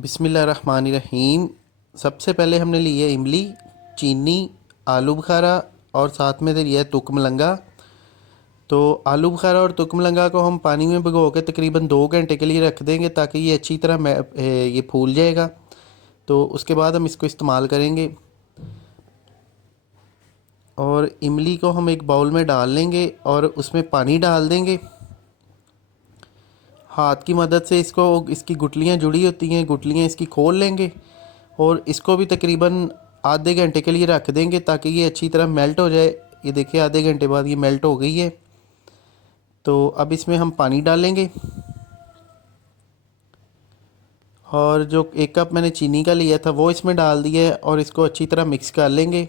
बिस्मिल्लाहिर्रहमानिर्रहीम। सबसे पहले हमने ली है इमली, चीनी, आलू बुखारा और साथ में लिया है तुक मलंगा। तो आलू बुखारा और तुक मलंगा को हम पानी में भिगो के तकरीबन 2 घंटे के लिए रख देंगे ताकि ये अच्छी तरह ये फूल जाएगा। तो उसके बाद हम इसको इस्तेमाल करेंगे। और इमली को हम एक बाउल में डाल लेंगे और उसमें पानी डाल देंगे। हाथ की मदद से इसको, इसकी गुठलियाँ जुड़ी होती हैं, गुठलियाँ इसकी खोल लेंगे और इसको भी तकरीबन आधे घंटे के लिए रख देंगे ताकि ये अच्छी तरह मेल्ट हो जाए। ये देखिए आधे घंटे बाद ये मेल्ट हो गई है। तो अब इसमें हम पानी डालेंगे और जो 1 कप मैंने चीनी का लिया था वो इसमें डाल दिया है और इसको अच्छी तरह मिक्स कर लेंगे।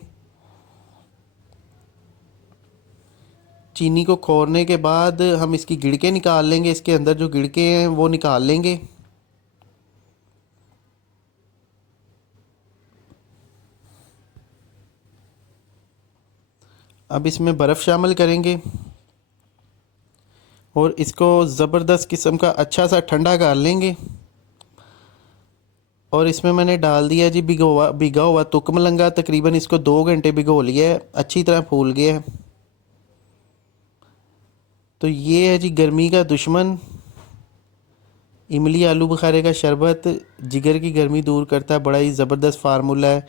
चीनी को खोरने के बाद हम इसकी गिड़कें निकाल लेंगे, इसके अंदर जो गिड़कें हैं वो निकाल लेंगे। अब इसमें बर्फ़ शामिल करेंगे और इसको ज़बरदस्त किस्म का अच्छा सा ठंडा कर लेंगे। और इसमें मैंने डाल दिया जी भिगा हुआ तुक मलंगा। तकरीबन इसको 2 घंटे भिगो लिया है, अच्छी तरह फूल गया है। तो ये है जी गर्मी का दुश्मन, इमली आलू बुखारे का शरबत। जिगर की गर्मी दूर करता है, बड़ा ही ज़बरदस्त फार्मूला है।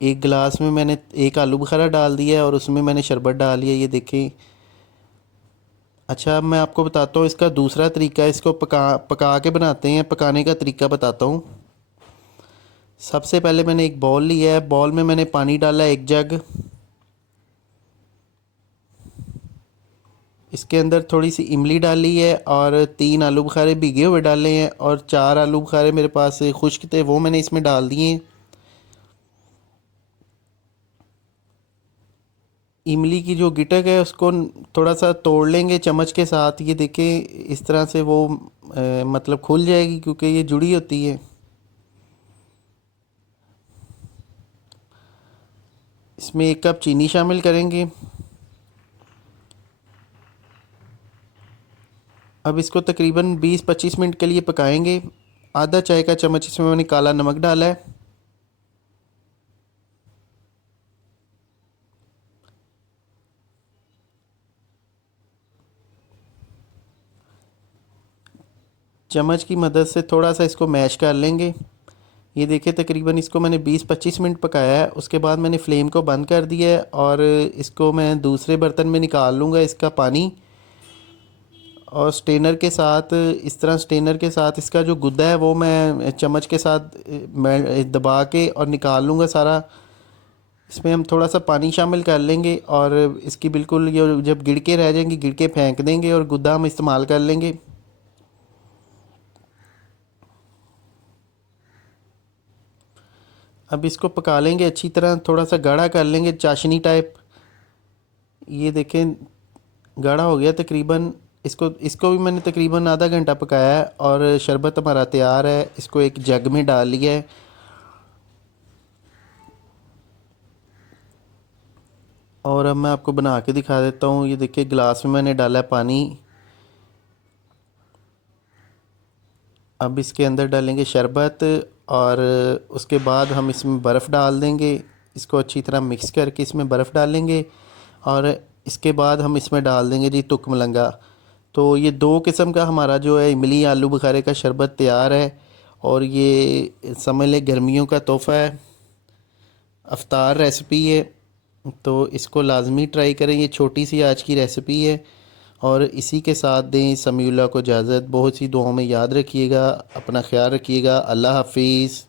एक गिलास में मैंने 1 आलू बुखारा डाल दिया है और उसमें मैंने शरबत डाल लिया, ये देखें। अच्छा, अब मैं आपको बताता हूँ इसका दूसरा तरीका। इसको पका के बनाते हैं, पकाने का तरीका बताता हूँ। सबसे पहले मैंने एक बॉल लिया है, बॉल में मैंने पानी डाला है 1 जग। इसके अंदर थोड़ी सी इमली डाली है और 3 आलू बुखारे भीगे हुए डाले हैं और 4 आलू बुखारे मेरे पास खुश्क थे, वो मैंने इसमें डाल दिए हैं। इमली की जो गिटक है उसको थोड़ा सा तोड़ लेंगे चम्मच के साथ। ये देखें इस तरह से वो मतलब खुल जाएगी क्योंकि ये जुड़ी होती है। इसमें 1 कप चीनी शामिल करेंगे। अब इसको तकरीबन 20-25 मिनट के लिए पकाएंगे। आधा चाय का चम्मच इसमें मैंने काला नमक डाला है। चम्मच की मदद से थोड़ा सा इसको मैश कर लेंगे। ये देखिए तकरीबन इसको मैंने 20-25 मिनट पकाया है। उसके बाद मैंने फ्लेम को बंद कर दिया है और इसको मैं दूसरे बर्तन में निकाल लूँगा इसका पानी। और स्टेनर के साथ, इस तरह स्टेनर के साथ इसका जो गुद्दा है वो मैं चम्मच के साथ मैं दबा के और निकाल लूँगा सारा। इसमें हम थोड़ा सा पानी शामिल कर लेंगे और इसकी बिल्कुल ये जब गिड़के रह जाएंगी गिड़के फेंक देंगे और गुद्दा हम इस्तेमाल कर लेंगे। अब इसको पका लेंगे अच्छी तरह, थोड़ा सा गाढ़ा कर लेंगे चाशनी टाइप। ये देखें गाढ़ा हो गया तकरीबन। इसको इसको भी मैंने तकरीबन आधा घंटा पकाया है और शरबत हमारा तैयार है। इसको एक जग में डाल लिया है और अब मैं आपको बना के दिखा देता हूँ। ये देखिए गिलास में मैंने डाला है पानी। अब इसके अंदर डालेंगे शरबत और उसके बाद हम इसमें बर्फ़ डाल देंगे। इसको अच्छी तरह मिक्स करके इसमें बर्फ़ डालेंगे और इसके बाद हम इसमें डाल देंगे जी तुक मलंगा। तो ये 2 किस्म का हमारा जो है इमली आलू बुखारे का शरबत तैयार है। और ये समझ लें गर्मियों का तोहफ़ा है, अफ्तार रेसिपी है। तो इसको लाजमी ट्राई करें, ये छोटी सी आज की रेसिपी है। और इसी के साथ दें समीउल्लाह को इजाज़त। बहुत सी दुआओं में याद रखिएगा, अपना ख्याल रखिएगा। अल्लाह हाफिज़।